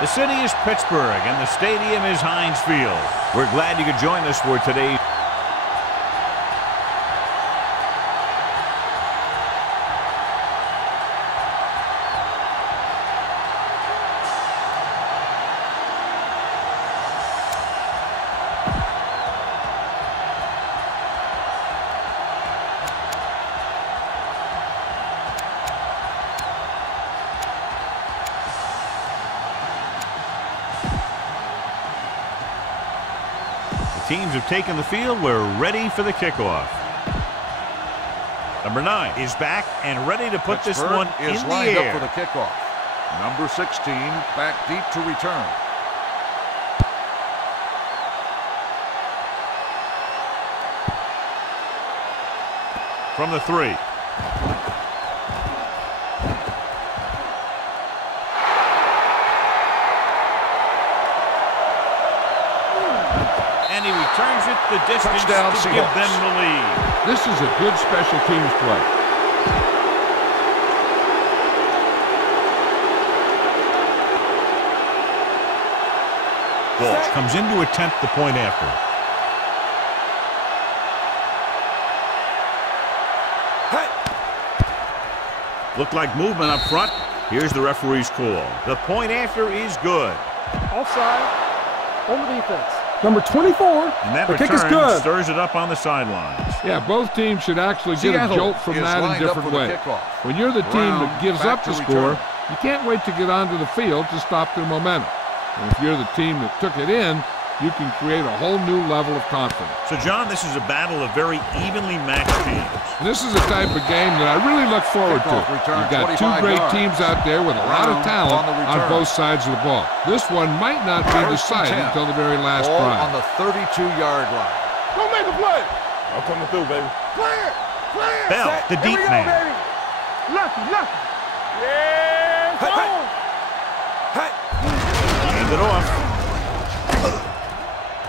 The city is Pittsburgh, and the stadium is Heinz Field. We're glad you could join us for today's teams have taken the field. We're ready for the kickoff. Number 9 is back and ready to put this one in the lined air. Up for the kickoff. Number 16 back deep to return. From the 3. And he returns it the distance Touchdown, to Seahawks. give them the lead. This is a good special teams play. Walsh comes in to attempt the point after. Looked like movement up front. Here's the referee's call. The point after is good. Offside on the defense. Number 24. And that the return kick is good. stirs it up on the sidelines. Yeah, both teams should actually get a jolt from that in different ways. When you're the team that gives up the score, you can't wait to get onto the field to stop their momentum. And if you're the team that took it in, you can create a whole new level of confidence. So, John, this is a battle of very evenly matched teams. This is a type of game that I really look forward to. You've got two great teams out there with a lot of talent on both sides of the ball. This one might not be decided until the very last drive. On the 32-yard line. Go make a play. I'm coming through, baby. Clear! Clear! Bell, the deep man. Baby. Lucky. Yeah! Hand it off.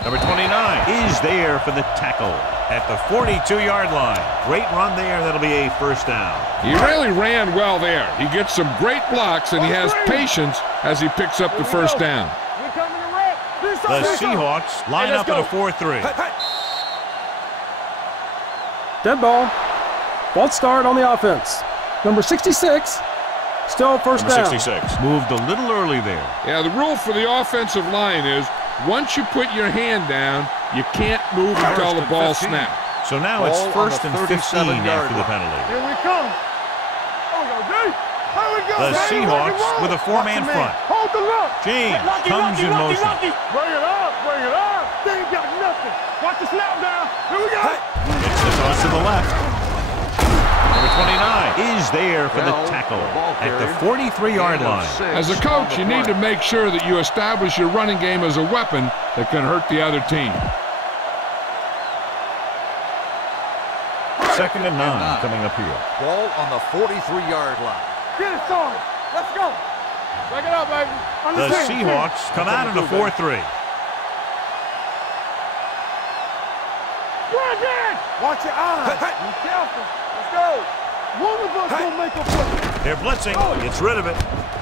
Number 29 is there for the tackle at the 42-yard line. Great run there. That'll be a first down. He really ran well there. He gets some great blocks, and he has patience as he picks up the first down. The Seahawks line up at a 4-3. Dead ball. False start on the offense. Number 66. Still first down. Number 66 moved a little early there. Yeah, the rule for the offensive line is once you put your hand down, you can't move until the ball snaps. So now it's first and 15 after the penalty. Here we come. The Seahawks with a 4-man front. Hold the look. James comes in motion. Bring it up. They ain't got nothing. Watch the snap down. Here we go. It's the toss to the left. Number 29 is there for the tackle at the 43-yard line. As a coach, you need to make sure that you establish your running game as a weapon that can hurt the other team. 2nd and 9 coming up here. Ball on the 43-yard line. Get it started. Let's go. Break it up, baby. The Seahawks come out in a 4-3. Watch your eyes. Be careful. Let's go. One of us will make a play. They're blitzing. Gets rid of it.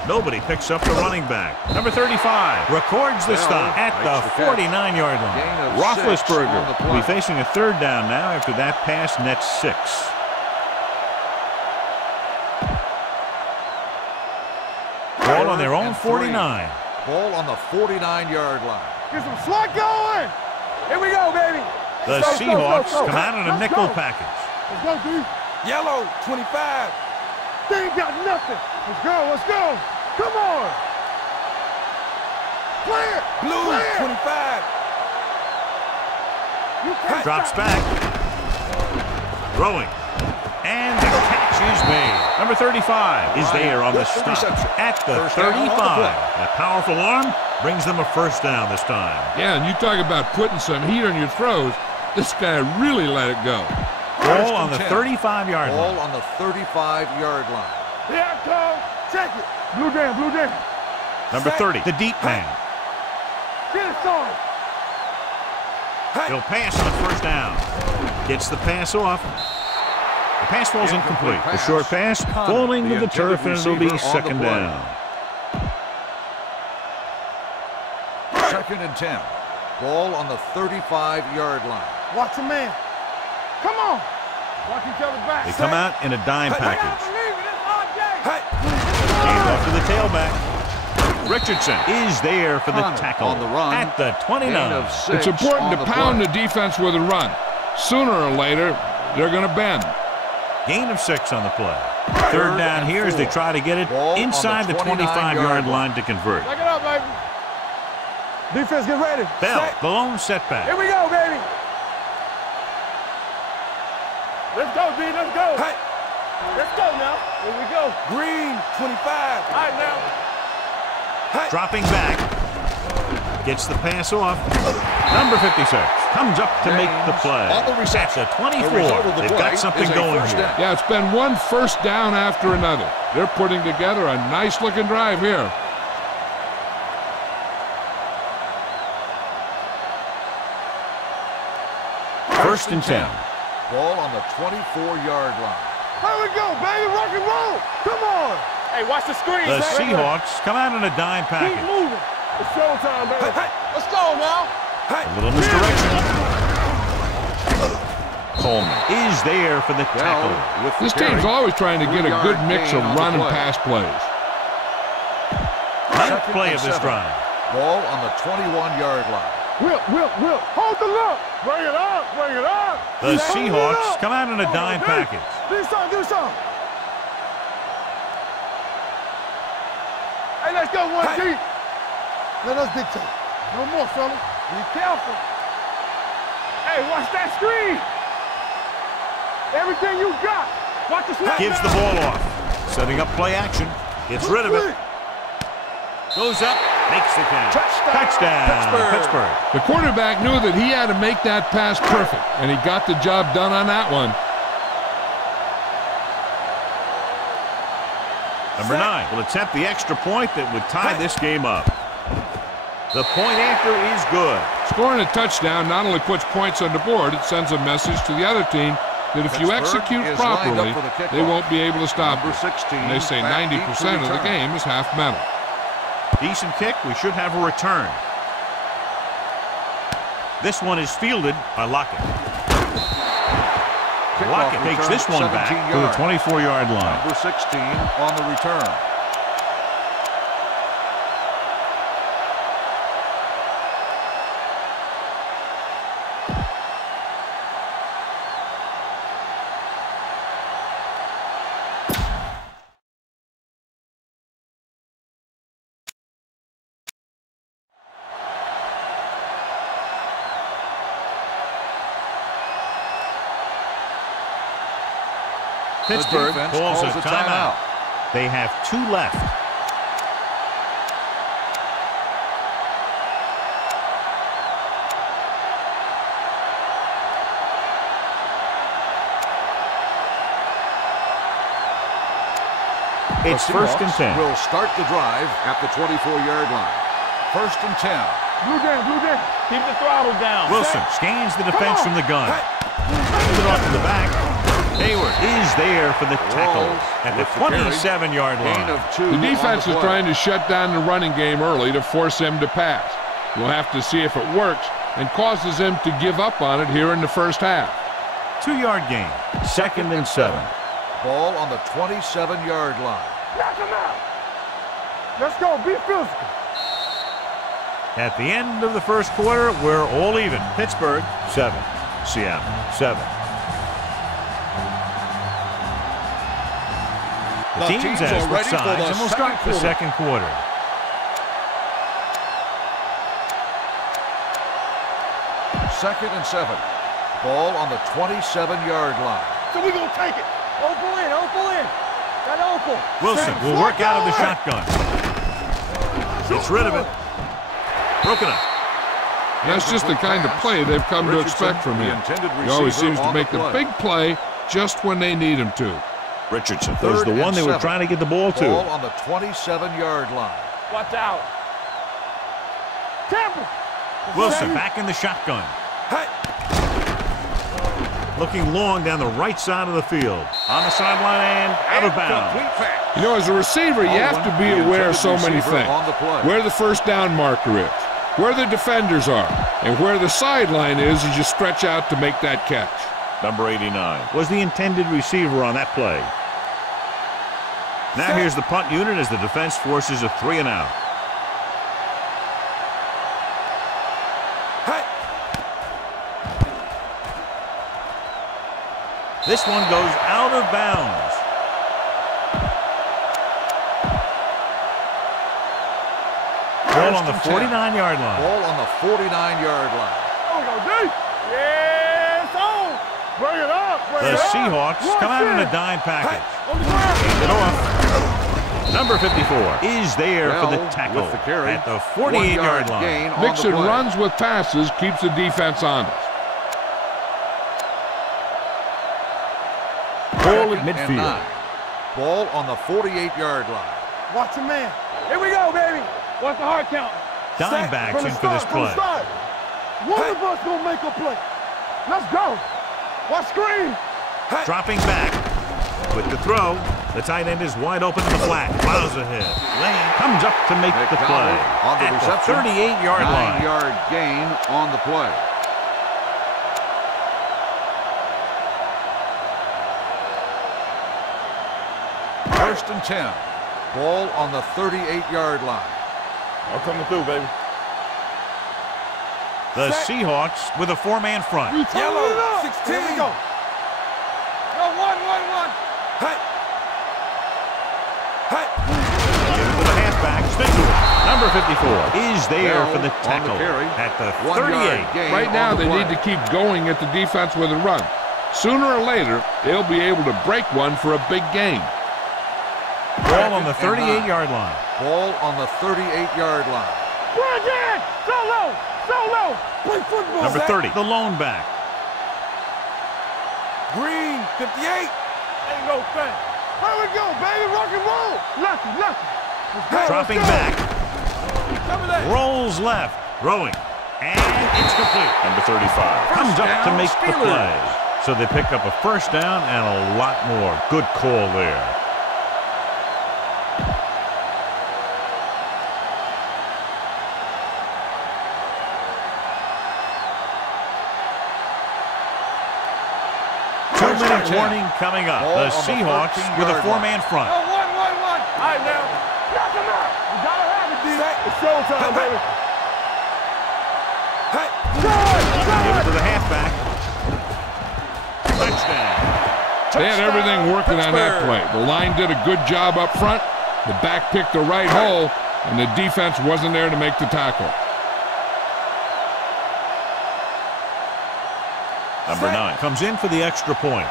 Nobody picks up the running back. Number 35 records the stop at the 49-yard line. Roethlisberger will be facing a 3rd down now after that pass nets 6. Ball on their own 49. Ball on the 49-yard line. Get some slot going. Here we go, baby. The Seahawks come out in a nickel package. Let's go, D. Yellow, 25. They ain't got nothing. Let's go. Come on. Clear. Blue, 25. Drops back. Throwing. And the catch is made. Number 35 is there on the stop at the 35. A powerful arm brings them a first down this time. Yeah, and you talk about putting some heat on your throws. This guy really let it go. Ball on the 35-yard line. Ball on the 35-yard line. Here I come. Check it. Blue jam. Number 30, the deep man. Get it started. He'll pass on first down. Gets the pass off. The pass falls incomplete. The short pass falling to the turf, and it'll be 2nd down. Second and 10. Ball on the 35-yard line. Watch the man. Come on. Watch each other back. They come out in a dime package. Hey. Gave off to the tailback. Richardson is there for the tackle on the run at the 29. It's important to pound the defense with a run. Sooner or later, they're going to bend. Gain of 6 on the play. Third down here as they try to get it inside the 25-yard line to convert. Back it up, baby. Defense, get ready. Bell, the lone setback. Here we go, baby. Let's go, D. Let's go. Hey. Let's go now. Here we go. Green, 25. All right, now. Hey. Dropping back. Gets the pass off. Number 56 comes up to make the play. That's a 24. They've got something going here. Yeah, it's been one first down after another. They're putting together a nice-looking drive here. First and 10. Ball on the 24-yard line. Here we go, baby. Rock and roll. Come on. Hey, watch the screen. The Seahawks come out in a dime package. Keep moving. It's showtime, baby. Hey, let's go now. A little misdirection. Coleman is there for the tackle. This team's always trying to get a good mix of run and pass plays. Ninth play of this drive. Ball on the 21-yard line. Will. Hold the look. Bring it up. The Seahawks come out in a dime package. Do something. Hey, let's go one deep. Let us dictate. No more, fella. Be careful. Hey, watch that screen. Everything you got. Watch the snap. Gives the ball off. Setting up play action. Gets rid of it. Goes up. Makes the catch. Touchdown. Pittsburgh. The quarterback knew that he had to make that pass perfect, and he got the job done on that one. Number 9 will attempt the extra point that would tie this game up. The point after is good. Scoring a touchdown not only puts points on the board, it sends a message to the other team that if you execute properly, they won't be able to stop you. And they say 90% of the game is half mental. Decent kick. We should have a return. This one is fielded by Lockett. Lockett takes this one back to the 24-yard line. Number 16 on the return. Pittsburgh calls a timeout. They have 2 left. It's first and 10. Will start the drive at the 24-yard line. First and 10. Blue down. Keep the throttle down. Wilson scans the defense from the gun. Brings it off to the back. Hayward is there for the tackle at the 27-yard line. The defense is trying to shut down the running game early to force him to pass. We'll have to see if it works and causes him to give up on it here in the first half. 2-yard gain. Second and 7. Ball on the 27-yard line. Knock him out. Let's go. Be physical. At the end of the first quarter, we're all even. Pittsburgh 7, Seattle 7. The teams have switched sides, and we'll start the second quarter. Second and 7. Ball on the 27-yard line. So we're going to take it. Opal in. Got Opal. Wilson will work out of the shotgun. Gets rid of it. Broken up. That's just the kind of play they've come to expect from him. He always seems to make the big play just when they need him to. Richardson was the one they were trying to get the ball to. Ball on the 27-yard line. Watch out. Tampa. Wilson back in the shotgun. Looking long down the right side of the field. On the sideline and out of bounds. You know, as a receiver, you have to be aware of so many things. Where the first down marker is, where the defenders are. And where the sideline is as you stretch out to make that catch. Number 89 was the intended receiver on that play. Now here's the punt unit as the defense forces a 3-and-out. This one goes out of bounds. Ball on the 49-yard line. Ball on the 49-yard line. Yes, on. Bring it up. The Seahawks come out in a dime package. Hand it off. Number 54 is there for the tackle with the carry at the 48-yard line. Mixing runs with passes keeps the defense honest. Ball at midfield. Ball on the 48-yard line. Watch a man. Here we go, baby. What's the hard count? Dime backs in for this play. One of us gonna make a play. Let's go. Watch screen. Dropping back with the throw. The tight end is wide open in the flat. Plows ahead. Lane comes up to make the play on the at reception. the 38-yard line. 9-yard gain on the play. First and 10. Ball on the 38-yard line. I'm coming through, baby. The Seahawks with a 4-man front. Yellow, 16. Here we go. Go, 1. Hey. Give it to the halfback. Spindle. Number 54 is there for the tackle at the 38. Right now, they need to keep going at the defense with a run. Sooner or later, they'll be able to break one for a big gain. Ball on the 38-yard line. Ball on the 38-yard line. Bring it! So low! Play football, Number 30, the lone back. Green, 58. Ain't no thing. Here we go, baby. Rock and roll. Lucky. Dropping back. Rolls left. Throwing. And it's complete. Number 35 comes up to make the play. So they pick up a first down and a lot more. Good call there. Two-minute warning coming up. The Seahawks with a 4-man front. 1. All right, now. Knock him out. You gotta have it, D. It's showtime, baby. Hey. Give it to the halfback. Touchdown. They had everything working on that play. The line did a good job up front. The back picked the right hole, and the defense wasn't there to make the tackle. Number 9 comes in for the extra point.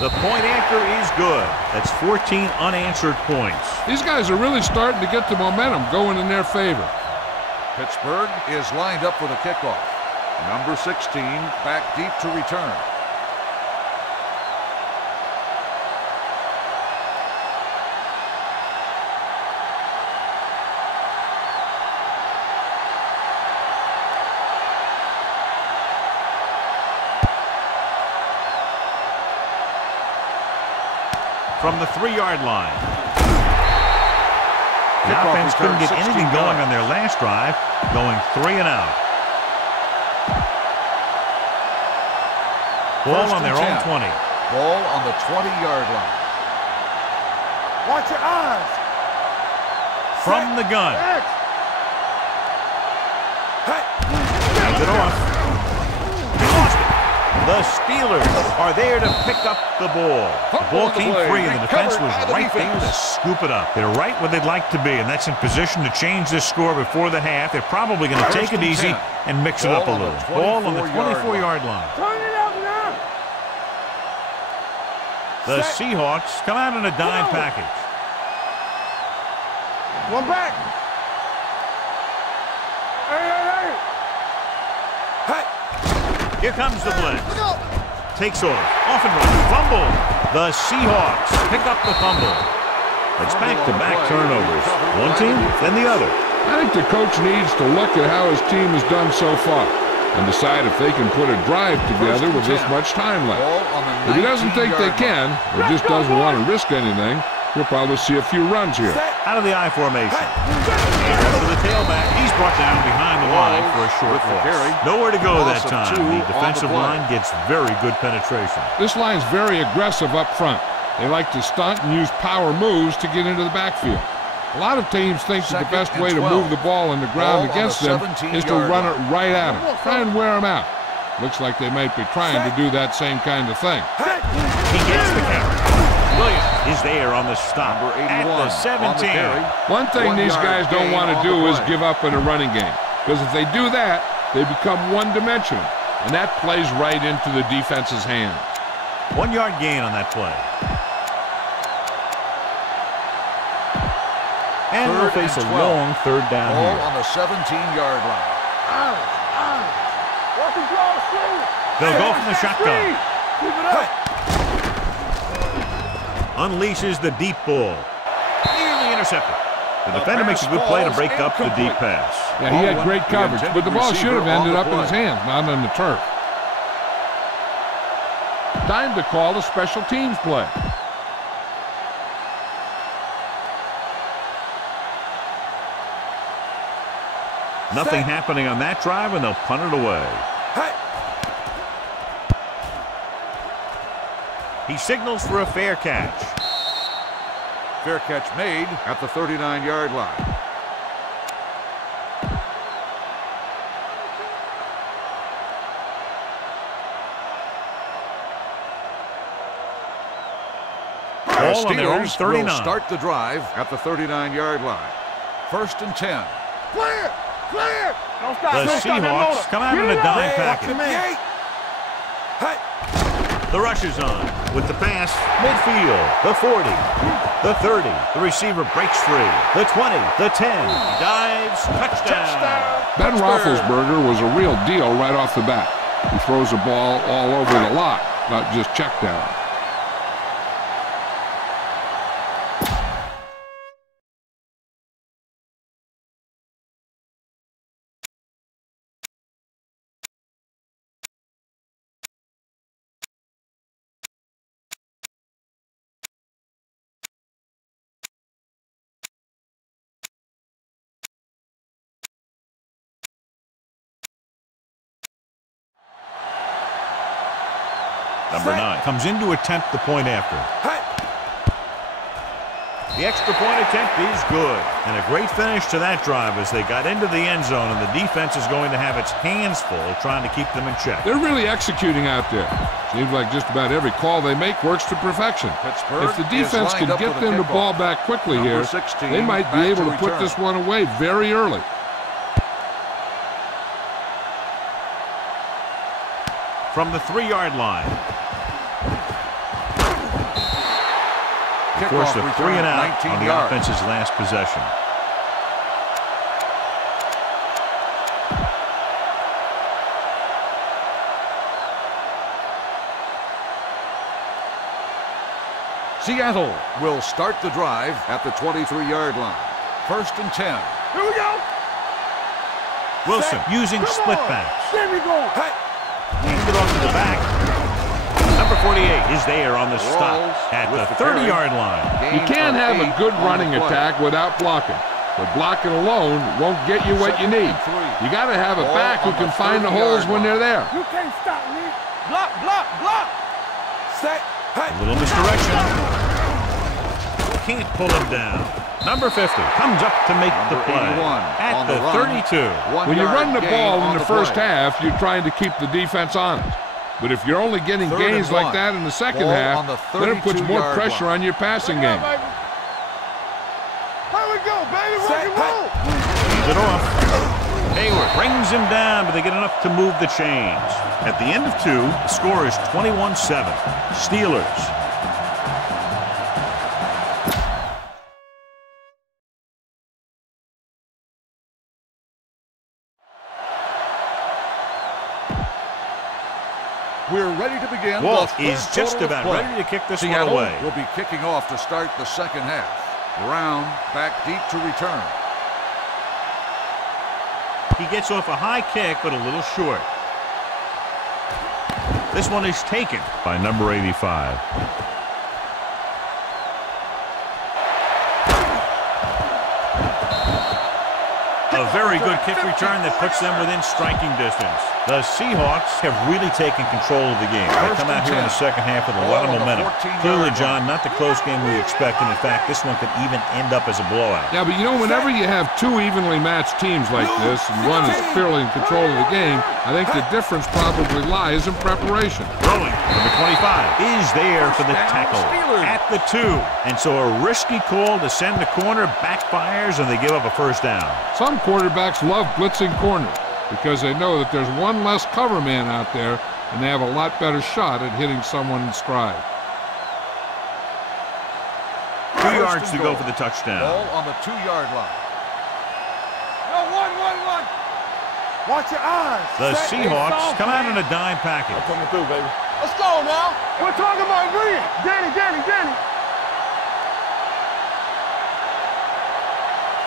The point after is good. That's 14 unanswered points. These guys are really starting to get the momentum going in their favor. Pittsburgh is lined up for the kickoff. Number 16 back deep to return. From the 3-yard line. The offense couldn't get anything going on their last drive, going 3 and out. Ball on their own 20. Ball on the 20-yard line. Watch your eyes. From the gun. Hands it off. He lost it. The Steelers are there to pick up the ball. The ball came free, and the defense was right there to scoop it up. They're right where they'd like to be, and that's in position to change this score before the half. They're probably going to take it easy and mix it up a little. Ball on the 24-yard line. Turn it up now. The Seahawks come out in a dime package. One back. Here comes the blitz. Takes off and runs. Fumble. The Seahawks pick up the fumble. It's back-to-back turnovers. One team, then the other. I think the coach needs to look at how his team has done so far and decide if they can put a drive together with this much time left. If he doesn't think they can, or just doesn't want to risk anything, you'll probably see a few runs here. Out of the I formation. And to the tailback. He's brought down behind the line for a short loss. Nowhere to go that time. The defensive line gets very good penetration. This line's very aggressive up front. They like to stunt and use power moves to get into the backfield. A lot of teams think that the best way to move the ball on the ground against them is to run it right at them. Try and wear them out. Looks like they might be trying to do that same kind of thing. He gets the carry. Williams is there on the stop at the 17. One thing these guys don't want to do is give up in a running game. Because if they do that, they become one-dimensional. And that plays right into the defense's hand. 1 yard gain on that play. And we'll face a long third down here. On the 17-yard line. They'll go from the shotgun. Unleashes the deep ball. Nearly intercepted. The defender makes a good play to break up the deep pass. Yeah, he had great coverage, but the ball should have ended up in his hands, not on the turf. Time to call a special teams play. Nothing happening on that drive, and they'll punt it away. He signals for a fair catch. Fair catch made at the 39-yard line. Ball on their own 39. Will start the drive at the 39-yard line. 1st and 10. Clear! Clear! Don't stop. The Seahawks come out in a dime package. The rush is on with the pass midfield. The 40, the 30. The receiver breaks free. The 20, the 10. He dives. Touchdown. Ben Roethlisberger was a real deal right off the bat. He throws the ball all over the lot, not just check down. Number 9 comes in to attempt the point after. The extra point attempt is good. And a great finish to that drive as they got into the end zone, and the defense is going to have its hands full trying to keep them in check. They're really executing out there. Seems like just about every call they make works to perfection. Pittsburgh if the defense can get them the ball back quickly here, they might be able to put this one away very early. From the 3-yard line. Forced a 3 and out on the offense's last possession. Seattle will start the drive at the 23-yard line. 1st and 10. Here we go. Wilson using split backs. There we go. Hands it off to the back. Number 48 is there on the stop at the 30-yard line. You can't have a good running attack without blocking. But blocking alone won't get you what you need. You got to have a back who can find the holes when they're there. You can't stop me. Block, block, block. Set. A little misdirection. Can't pull him down. Number 50 comes up to make the play at the 32. When you run the ball in the first half, you're trying to keep the defense honest. But if you're only getting gains like that in the second half, then it puts more pressure on your passing game. Here we go, baby. Rock and roll. Leaves it off. Hayward brings him down, but they get enough to move the chains. At the end of 2, the score is 21-7. Steelers. We're ready to begin. Walt is just about ready to kick this one away. Will be kicking off to start the second half. Brown back deep to return. He gets off a high kick, but a little short. This one is taken by number 85. A very good kick return that puts them within striking distance. The Seahawks have really taken control of the game. They come out here in the second half with a lot of momentum. Clearly, John, not the close game we expected. In fact, this one could even end up as a blowout. Yeah, but you know, whenever you have two evenly matched teams like this, and one is clearly in control of the game, I think the difference probably lies in preparation. Throwing, number 25, is there for the tackle at the 2. And so a risky call to send the corner backfires, and they give up a first down. Some quarterbacks love blitzing corners because they know that there's one less cover man out there, and they have a lot better shot at hitting someone in stride. 2 yards to go for the touchdown. Ball on the 2-yard line. No, one. Watch your eyes. The Seahawks come out in a dime package. I'm coming through, baby. Let's go now. We're talking about green. Danny.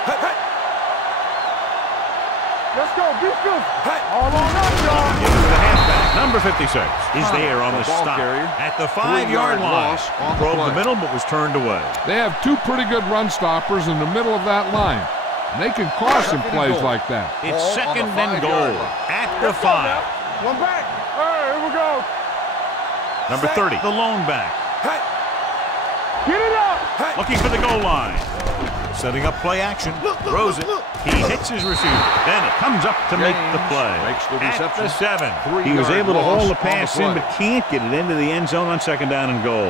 Hey. Let's go, be good. Hey. All on up, y'all. Give it to the halfback. Number 56 is there on the stop at the 5-yard line. Broke the middle, but was turned away. They have two pretty good run stoppers in the middle of that line, and they can cause some plays like that. It's second and goal at the 5. One back. All right, here we go. Number 30, the lone back. Hey. Get it up. Hey. Looking for the goal line. Setting up play action. Throws it. He hits his receiver. Then it comes up to make the play. Makes the at the 7. 3 He was able to hold the pass the in, but can't get it into the end zone on second down and goal.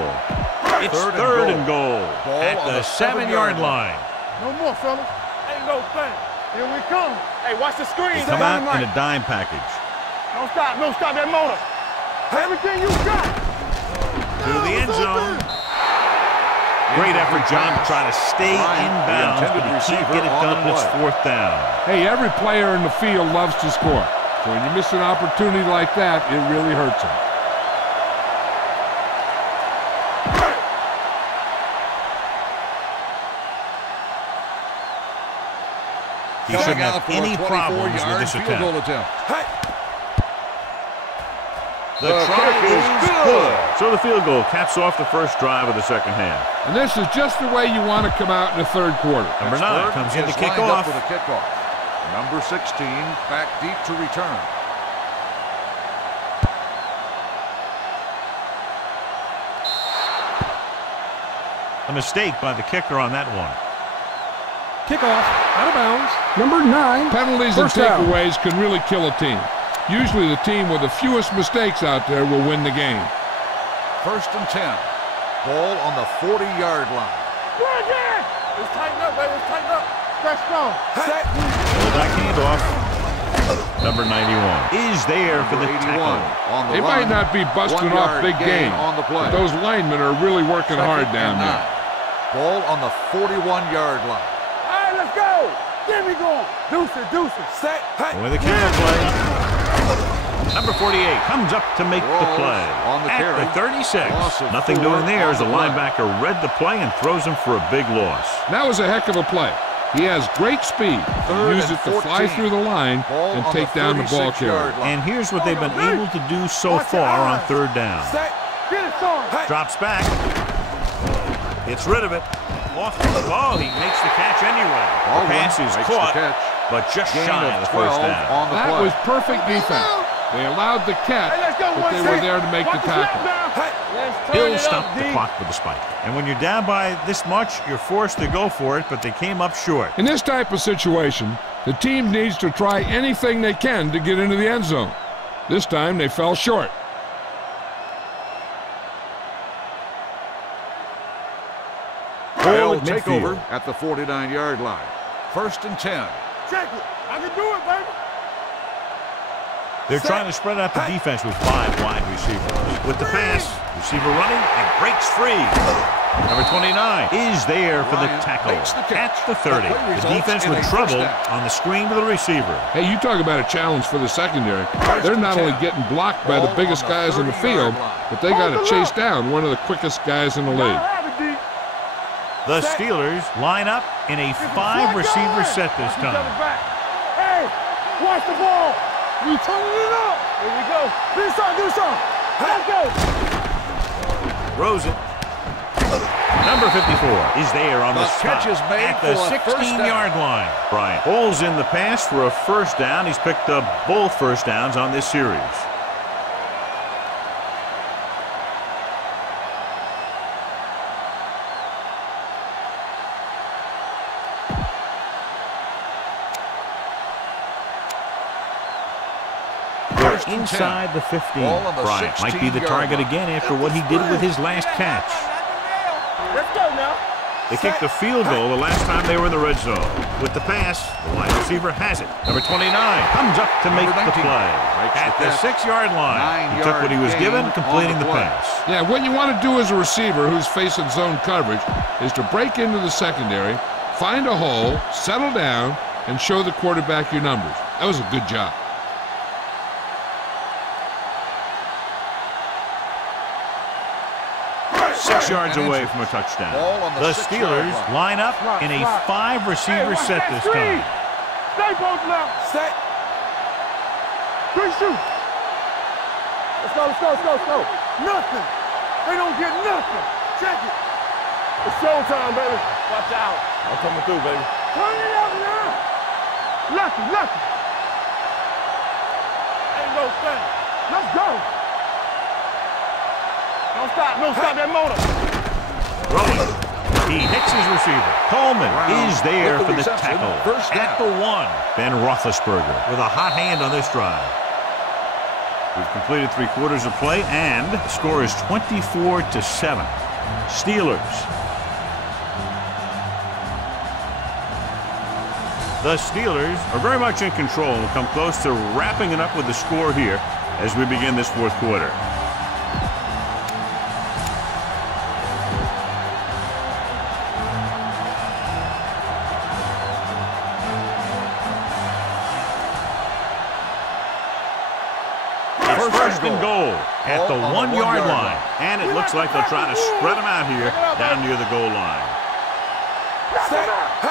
It's third and goal at the 7-yard line. No more, fellas. Ain't no thing. Here we come. Hey, watch the screen. They come out in a dime package. Don't stop that motor. Everything you got. To the end zone. Great effort, John, to try to stay in bounds, but he can't get it done on its 4th down. Hey, every player in the field loves to score. So when you miss an opportunity like that, it really hurts him. He shouldn't have any problems with this attempt. The try is good. So the field goal caps off the first drive of the second half. And this is just the way you want to come out in the third quarter. Number 9 comes in to kick off. For the kickoff. Number 16 back deep to return. A mistake by the kicker on that one. Kickoff, out of bounds. Number 9. Penalties and takeaways can really kill a team. Usually the team with the fewest mistakes out there will win the game. 1st and 10. Ball on the 40-yard line. Good again. Let's tighten up, baby. Let's tighten up. Stretch strong. Set. Hold that handoff. Number 91 is there for the tackle. They might not be busting off big game, but those linemen are really working hard down there. Ball on the 41-yard line. All right, let's go. Get me going. Deuces. Set. Hey. With the counter play. Number 48 comes up to make the play at the 36. Nothing doing there as the linebacker read the play and throws him for a big loss. That was a heck of a play. He has great speed. Use it to fly through the line and take down the ball carrier. And here's what they've been able to do so far on 3rd down. Drops back. Gets rid of it. Oh, he makes the catch anyway. The pass is caught, but just shy of the first down. That was perfect defense. They allowed the catch, but they were there to make the tackle. He'll stop the clock with a spike. And when you're down by this much, you're forced to go for it, but they came up short. In this type of situation, the team needs to try anything they can to get into the end zone. This time, they fell short. They'll take over at the 49-yard line. 1st and 10. Check it. I can do it, baby. They're trying to spread out the defense with 5 wide receivers. With the pass, receiver running and breaks free. Number 29 is there for the tackle at the 30. The defense with trouble on the screen to the receiver. Hey, you talk about a challenge for the secondary. They're not only getting blocked by the biggest guys in the field, but they got to chase down one of the quickest guys in the league. The Steelers line up in a 5-receiver set this time. Hey, watch the ball. We turning it up. Here we go. Do something. Let's go. Throws it. Number 54 is there on the stop catch is made at the for a first 16-yard line. Bryant pulls in the pass for a first down. He's picked up both first downs on this series. Inside the 15. Bryant might be the target again after what he did with his last catch. Let's go now. They kicked a field goal the last time they were in the red zone. With the pass, the wide receiver has it. Number 29 comes up to make the play. At the 6-yard line, he took what he was given, completing the pass. Yeah, what you want to do as a receiver who's facing zone coverage is to break into the secondary, find a hole, settle down, and show the quarterback your numbers. That was a good job. Yards away from a touchdown. The Steelers line up in a 5-receiver set this time. Stay both now. Set. Quick shoot. Let's go. Nothing. They don't get nothing. Check it. It's showtime, baby. Watch out. I'm coming through, baby. Turn it up now. Lucky. Ain't no thing. Let's go. Don't stop that motor. Rolling. He hits his receiver. Coleman is there for the tackle. At the 1. Ben Roethlisberger with a hot hand on this drive. We've completed 3 quarters of play, and the score is 24-7. Steelers. The Steelers are very much in control and will come close to wrapping it up with the score here as we begin this 4th quarter. First and goal at the 1-yard line. And it looks like they'll try to spread them out here down near the goal line.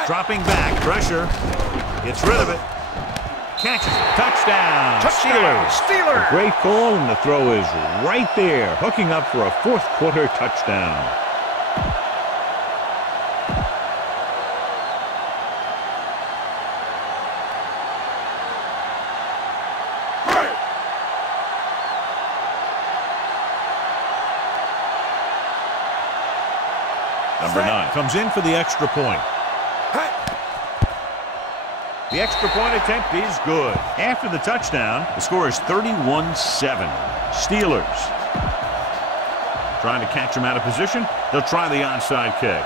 Dropping back, pressure. Gets rid of it. Catches it. Touchdown. Steelers. A great call, and the throw is right there, hooking up for a 4th quarter touchdown. Number 9 comes in for the extra point. The extra point attempt is good. After the touchdown, the score is 31-7. Steelers trying to catch him out of position. They'll try the onside kick.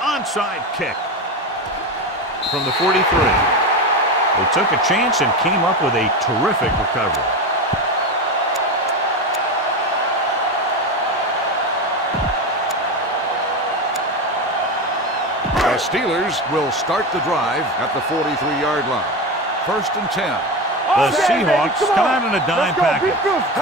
Onside kick from the 43. They took a chance and came up with a terrific recovery. The Steelers will start the drive at the 43-yard line. 1st and 10. The Seahawks come out in a dime package.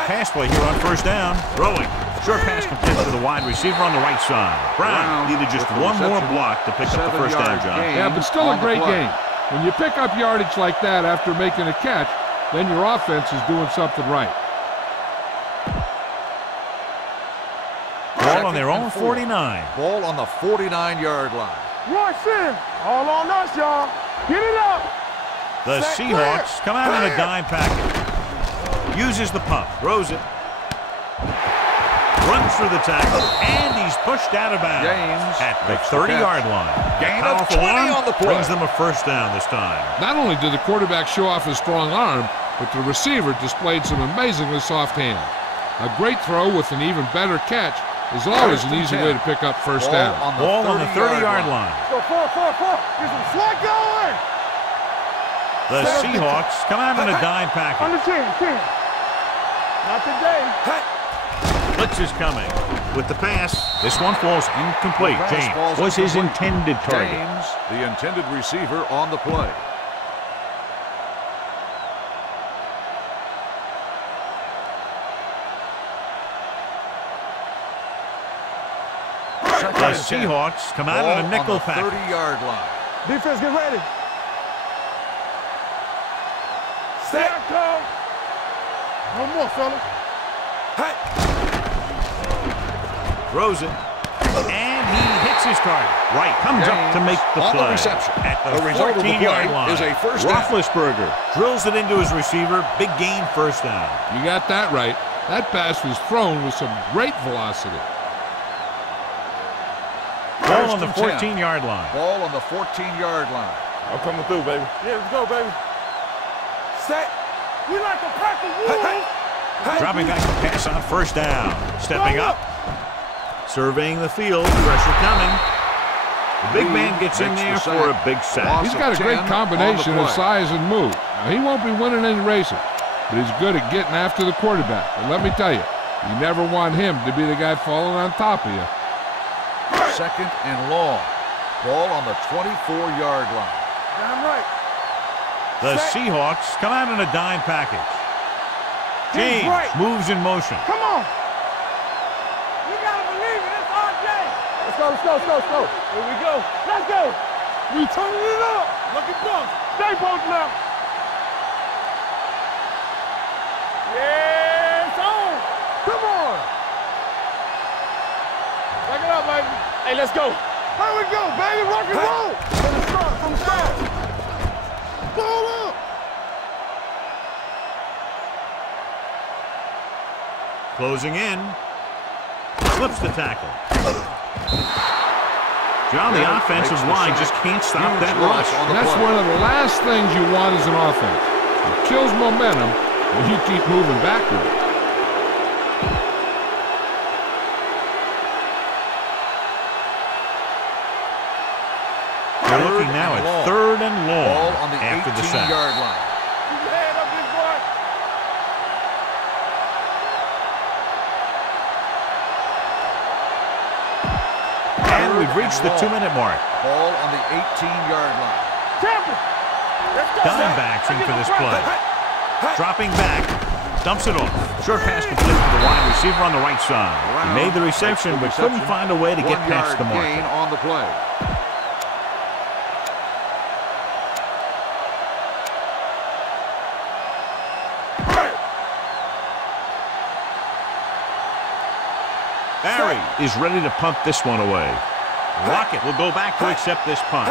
Pass play here on 1st down. Throwing. Short pass complete to the wide receiver on the right side. Brown needed just one more block to pick up the 1st down, John. Yeah, but still a great game. When you pick up yardage like that after making a catch, then your offense is doing something right. Ball on their own 49. Ball on the 49-yard line. Rush in. All on us, y'all. Get it up. The Seahawks come out in a dime package. Uses the pump. Throws it. Runs through the tackle. And he's pushed out of bounds at the 30-yard line. Gain of 20 on the play. Brings them a 1st down this time. Not only did the quarterback show off his strong arm, but the receiver displayed some amazingly soft hands. A great throw with an even better catch is always an easy way to pick up 1st down. Ball on the 30-yard line. Go, 4. Get some slack going. The Seahawks come out in a dime package. Under 10. Not today. Blitz is coming. With the pass, this one falls incomplete. James was his intended target. James, the intended receiver on the play. The Seahawks come out in a nickel package. 30-yard line. Defense, get ready. Set. No more, fellas. Hey. Throws it. And he hits his target. Right. Comes up to make the play. On the reception. At the result of the 14-yard play line. is a first down. Roethlisberger drills it into his receiver. Big gain, first down. You got that right. That pass was thrown with some great velocity. Ball on the 14-yard line. Ball on the 14-yard line. I'm coming through, baby. Yeah, let's go, baby. Set. We like to pack the wolves. Dropping back to pass on first down. Stepping up. Surveying the field. Pressure coming. The big man gets in there for a big sack. He's got a great combination of size and move. Now, he won't be winning any races, but he's good at getting after the quarterback. And let me tell you, you never want him to be the guy falling on top of you. Second and long. Ball on the 24-yard line. Damn right. The Seahawks come out in a dime package. James moves in motion. Come on. You got to believe it. It's RJ. Let's go, let's go, let's go, let's go. Here we go. Let's go. We turning it up. Look at them. Stay both left. Yeah, it's on. Come on. Back it up, baby. Hey, let's go. Here we go, baby. Rock and roll. From the start, from the start. Ball up. Closing in. Flips the tackle. John, the offensive line just can't stop that rush. That's one of the last things you want as an offense. It kills momentum when you keep moving backward. They're looking now at third and long Ball on the after the sack. 18-yard line. Keep your head up, big boy. And we've reached the 2-minute mark. Ball on the 18-yard line. Champion. Let's go. Diamondbacks in for this play. Dropping back. Dumps it off. Short pass complete to the wide receiver on the right side. He made the reception, but couldn't find a way to get past the mark. Gain on the play. Barry is ready to punt this one away. Rocket will go back to accept this punt.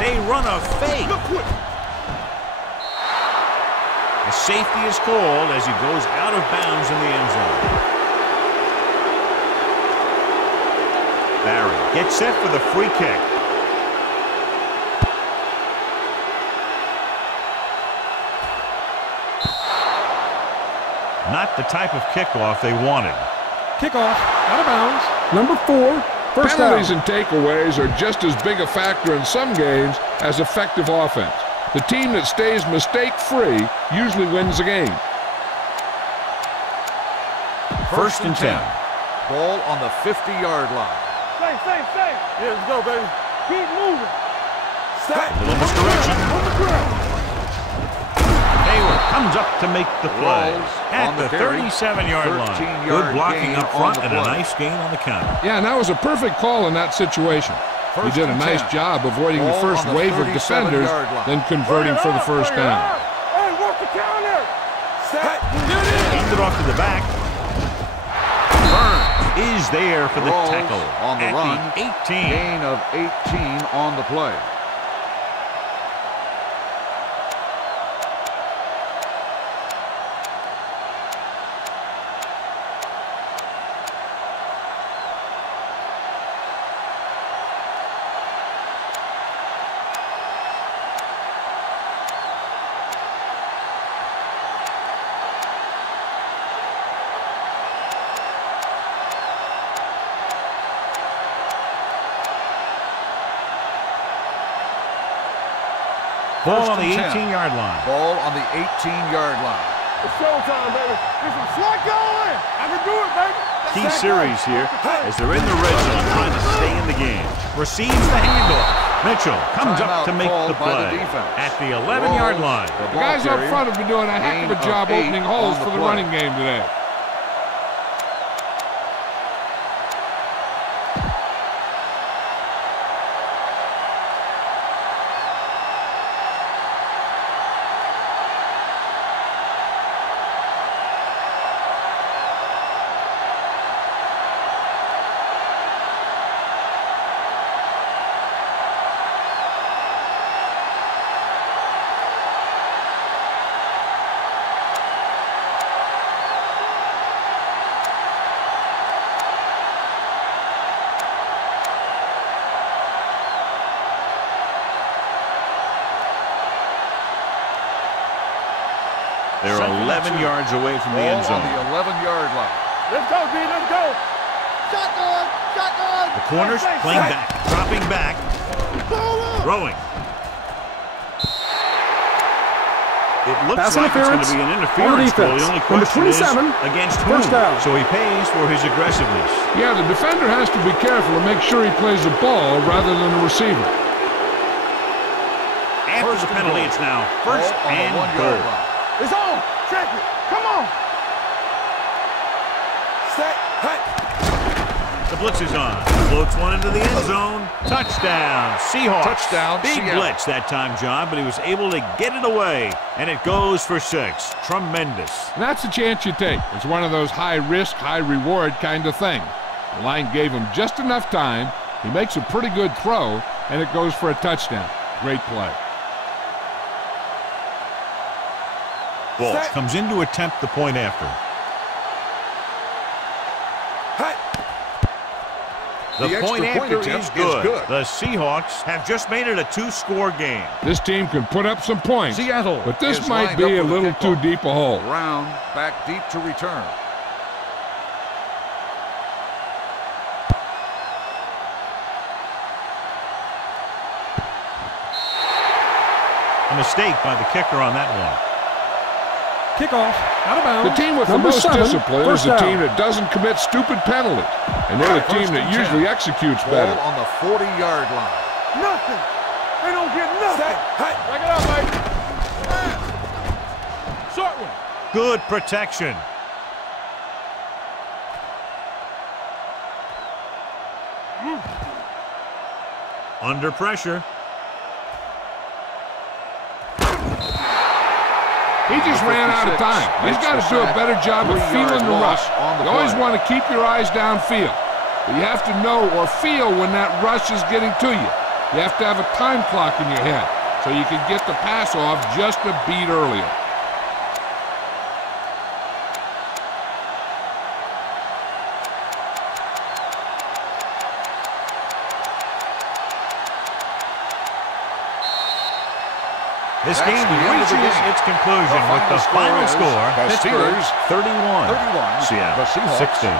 They run a fake. The safety is called as he goes out of bounds in the end zone. Barry gets set for the free kick. Not the type of kickoff they wanted. Kickoff, out of bounds. Number 4, first down. Penalties and takeaways are just as big a factor in some games as effective offense. The team that stays mistake-free usually wins the game. First and 10. Ball on the 50-yard line. Stay. Yeah, let's go, baby. Keep moving. Stay. A little misdirection. Hayward comes up to make the play at the 37-yard line. Good blocking up front and a nice gain on the counter. Yeah, and that was a perfect call in that situation. He did a nice job avoiding the first wave of defenders, then converting for the first down. Hey, work the counter. Set. Hand it off to the back. Burns is there for the tackle on the run. The 18. Gain of 18 on the play. Ball on the 18-yard line. Ball on the 18-yard line. It's showtime, baby. This is slot going. I can do it, baby. Key series here as they're in the red zone trying to stay in the game. Receives the handoff. Mitchell comes up to make the play at the 11-yard line. The guys up front have been doing a heck of a job opening holes for the running game today. They're 11 yards away from the end zone. On the 11-yard line. Let's go, D. Let's go. Shotgun. Shotgun. The corners playing back, dropping back, throwing. It looks like it's going to be an interference goal. The only question is against whom. So he pays for his aggressiveness. Yeah, the defender has to be careful and make sure he plays the ball rather than the receiver. After the penalty, it's now first and goal. It's on. Check it. Come on. Set. The blitz is on. Floats one into the end zone. Touchdown, Seahawks. Touchdown, Big Seattle. blitz that time, John, but he was able to get it away, and it goes for 6. Tremendous. And that's a chance you take. It's one of those high-risk, high-reward kind of thing. The line gave him just enough time. He makes a pretty good throw, and it goes for a touchdown. Great play. Walsh comes in to attempt the point after. The point after is good. The Seahawks have just made it a 2-score game. This team can put up some points, Seattle, but this might be a little too deep a hole. Brown back deep to return. A mistake by the kicker on that one. Kickoff, out of bounds. The team with the most discipline is the team that doesn't commit stupid penalties. And they're the team that usually executes better. Ball on the 40-yard line. Nothing. They don't get nothing. Back it up, Mike. Short one. Good protection. Under pressure. He just ran out of time. He's got to do a better job of feeling the rush. You always want to keep your eyes downfield. But you have to know or feel when that rush is getting to you. You have to have a time clock in your head so you can get the pass off just a beat earlier. This game reaches its conclusion with the final score. Pittsburgh 31. Seattle 16.